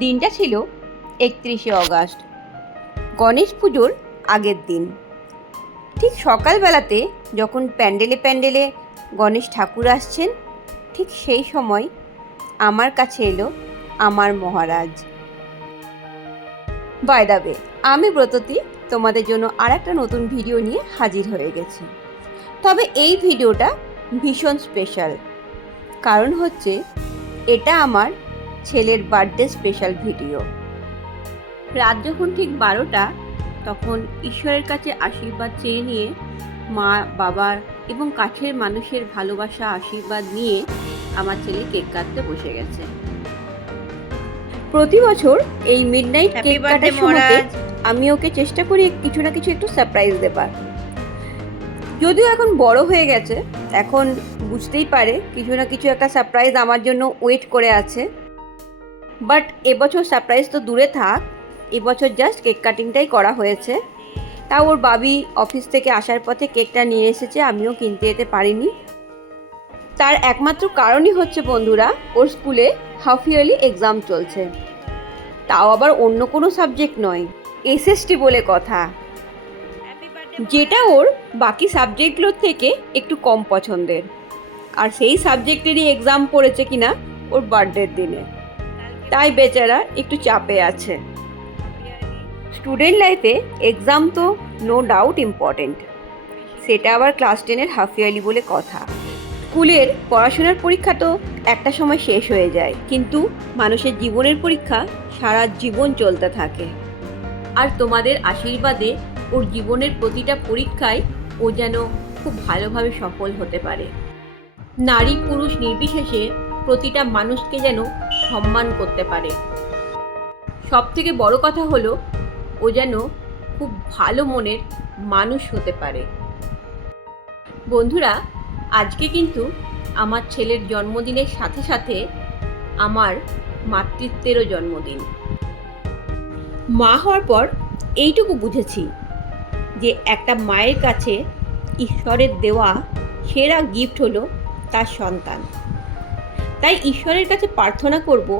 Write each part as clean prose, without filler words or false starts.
দিনটা ছিল 31শে অগাস্ট, গণেশ পুজোর আগের দিন। ঠিক সকালবেলাতে যখন প্যান্ডেলে প্যান্ডেলে গণেশ ঠাকুর আসছেন, ঠিক সেই সময় আমার কাছে এলো আমার মহারাজ। বাই দ্য ওয়ে, আমি ব্রততী তোমাদের জন্য আর একটা নতুন ভিডিও নিয়ে হাজির হয়ে গেছি। তবে এই ভিডিওটা ভীষণ স্পেশাল, কারণ হচ্ছে এটা আমার ছেলের বার্থডে স্পেশাল ভিডিও। রাত যখন ঠিক 12টা, তখন ঈশ্বরের কাছে আশীর্বাদ চেয়ে নিয়ে মা, বাবার এবং কাছের মানুষের ভালোবাসা আশীর্বাদ নিয়ে আমার ছেলে কেক কাটতে বসে গেছে। প্রতি বছর এই মিডনাইট কেক কাটার সময়তে আমি ওকে চেষ্টা করি কিছু না কিছু একটু সারপ্রাইজ দেবার। যদিও এখন বড় হয়ে গেছে, এখন বুঝতেই পারে কিছু না কিছু একটা সারপ্রাইজ আমার জন্য ওয়েট করে আছে। বাট এবছর সারপ্রাইজ তো দূরে থাক, এবছর জাস্ট কেক কাটিংটাই করা হয়েছে। তাও ওর বাবি অফিস থেকে আসার পথে কেকটা নিয়ে এসেছে, আমিও কিনতে যেতে পারিনি। তার একমাত্র কারণই হচ্ছে বন্ধুরা, ওর স্কুলে হাফ ইয়ারলি এক্সাম চলছে, তাও আবার অন্য কোনো সাবজেক্ট নয়, এসএসটি বলে কথা, যেটা ওর বাকি সাবজেক্টগুলোর থেকে একটু কম পছন্দের। আর সেই সাবজেক্টেরই এক্সাম পড়েছে কিনা ওর বার্থডের দিনে, তাই বেচারা একটু চাপে আছে। স্টুডেন্ট লাইফে এক্সাম তো নো ডাউট ইম্পর্টেন্ট, সেটা আবার ক্লাস 10-এর হাফ ইয়ারলি বলে কথা। স্কুলের পড়াশোনার পরীক্ষা তো একটা সময় শেষ হয়ে যায়, কিন্তু মানুষের জীবনের পরীক্ষা সারা জীবন চলতে থাকে। আর তোমাদের আশীর্বাদে ওর জীবনের প্রতিটা পরীক্ষায় ও যেন খুব ভালোভাবে সফল হতে পারে। নারী পুরুষ নির্বিশেষে প্রতিটা মানুষকে যেন সম্মান করতে পারে। সবথেকে বড় কথা হলো ও যেন খুব ভালো মনের মানুষ হতে পারে। বন্ধুরা, আজকে কিন্তু আমার ছেলের জন্মদিনের সাথে সাথে আমার মাতৃত্বেরও জন্মদিন। মা হওয়ার পর এইটুকু বুঝেছি যে একটা মায়ের কাছে ঈশ্বরের দেওয়া সেরা গিফট হলো তার সন্তান। তাই ঈশ্বরের কাছে প্রার্থনা করব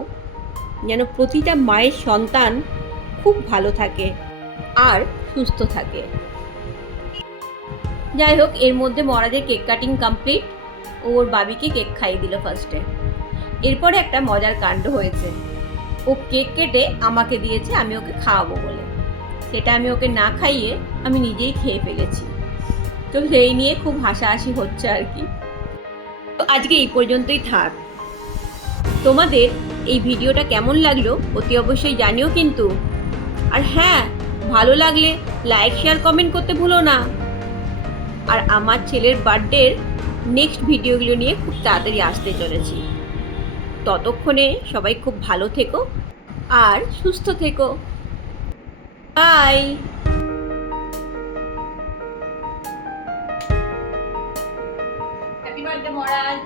যেন প্রতিটা মায়ের সন্তান খুব ভালো থাকে আর সুস্থ থাকে। যাই হোক, এর মধ্যে মহারাজের কেক কাটিং কমপ্লিট। ওর বাবিকে কেক খাইয়ে দিল ফার্স্টে। এরপরে একটা মজার কাণ্ড হয়েছে, ও কেক কেটে আমাকে দিয়েছে আমি ওকে খাওয়াবো বলে। সেটা আমি ওকে না খাইয়ে আমি নিজেই খেয়ে ফেলেছি। তো সেই নিয়ে খুব হাসাহাসি হচ্ছে আর কি। তো আজকে এই পর্যন্তই থাক। তোমাদের এই ভিডিওটা কেমন লাগলো অতি অবশ্যই জানিও কিন্তু। আর হ্যাঁ, ভালো লাগলে লাইক শেয়ার কমেন্ট করতে ভুলো না। আর আমার ছেলের বার্থডের নেক্সট ভিডিওগুলো নিয়ে খুব তাড়াতাড়ি আসতে চলেছি। ততক্ষণে সবাই খুব ভালো থেকো আর সুস্থ থেকো। বাই। Happy birthday Maharaj.